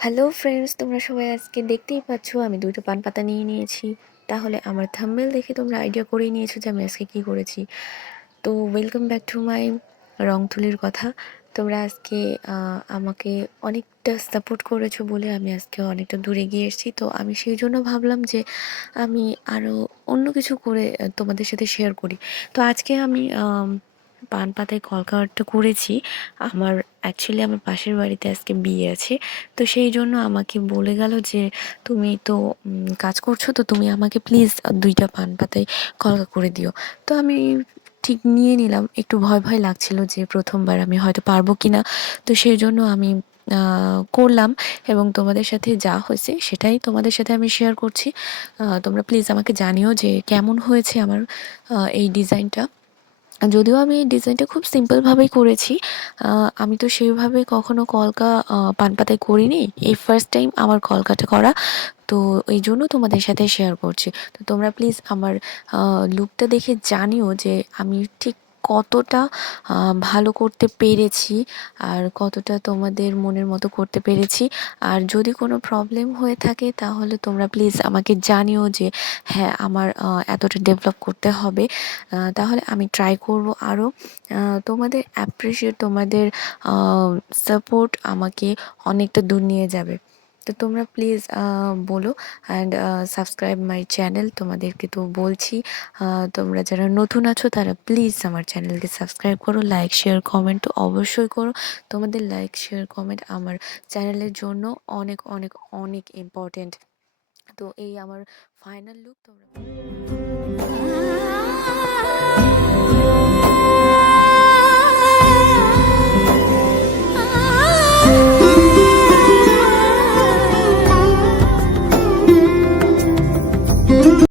Hello friends, তোমরা সবাই আজকে দেখতেই পাচ্ছ আমি ২ টো পান পাতা নিয়ে নিয়েছি। তাহলে আমার থাম্বনেল দেখে তোমরা আইডিয়া করেই নিয়েছো যে আমি আজকে কী করেছি। তো ওয়েলকাম ব্যাক টু মাই রং তুলির কথা। তোমরা আজকে আমাকে অনেকটা সাপোর্ট করেছো বলে আমি আজকে অনেকটা দূরে গিয়ে এসেছি। তো আমি সেই জন্য ভাবলাম যে আমি আরও অন্য কিছু করে তোমাদের সাথে শেয়ার করি। তো আজকে আমি পান পাতায় কলকাটা করেছি। অ্যাকচুয়ালি আমার পাশের বাড়িতে আজকে বিয়ে আছে। তো সেই জন্য আমাকে বলে গেল যে, "তুমি তো কাজ করছো, তো তুমি আমাকে প্লিজ ২ টা পান পাতায় কলকা করে দিও।" তো আমি ঠিক নিয়ে নিলাম। একটু ভয়, ভয় লাগছিল যে ১ম বার আমি হয়তো পারবো কিনা। তো সেজন্য আমি করলাম এবং তোমাদের সাথে যা হয়েছে সেটাই তোমাদের সাথে আমি শেয়ার করছি। তোমরা প্লিজ আমাকে জানিও যে কেমন হয়েছে আমার এই ডিজাইনটা। যদিও আমি এই ডিজাইনটা খুব সিম্পলভাবেই করেছি। আমি তো সেভাবে কখনো কলকা পান পাতায় করিনি। এই ফার্স্ট টাইম আমার কলকাটা করা। তো এইজন্য তোমাদের সাথে শেয়ার করছি। তো তোমরা প্লিজ আমার লুকটা দেখে জানিও যে আমি ঠিক কতটা ভালো করতে পেরেছি আর কতটা তোমাদের মনের মতো করতে পেরেছি। আর যদি কোনো প্রবলেম হয়ে থাকে তাহলে তোমরা প্লিজ আমাকে জানিও যে হ্যাঁ, আমার এতটা ডেভেলপ করতে হবে। তাহলে আমি ট্রাই করব আরও। তোমাদের অ্যাপ্রিশিয়েট, তোমাদের সাপোর্ট আমাকে অনেকটা দূর নিয়ে যাবে। তো তোমরা প্লিজ বলো অ্যান্ড সাবস্ক্রাইব মাই চ্যানেল। তোমাদেরকে তো বলছি, তোমরা যারা নতুন আছো তারা প্লিজ আমার চ্যানেলকে সাবস্ক্রাইব করো, লাইক, শেয়ার, কমেন্ট তো অবশ্যই করো। তোমাদের লাইক, শেয়ার, কমেন্ট আমার চ্যানেলের জন্য অনেক, অনেক, অনেক ইম্পর্টেন্ট। তো এই আমার ফাইনাল লুক তোমরা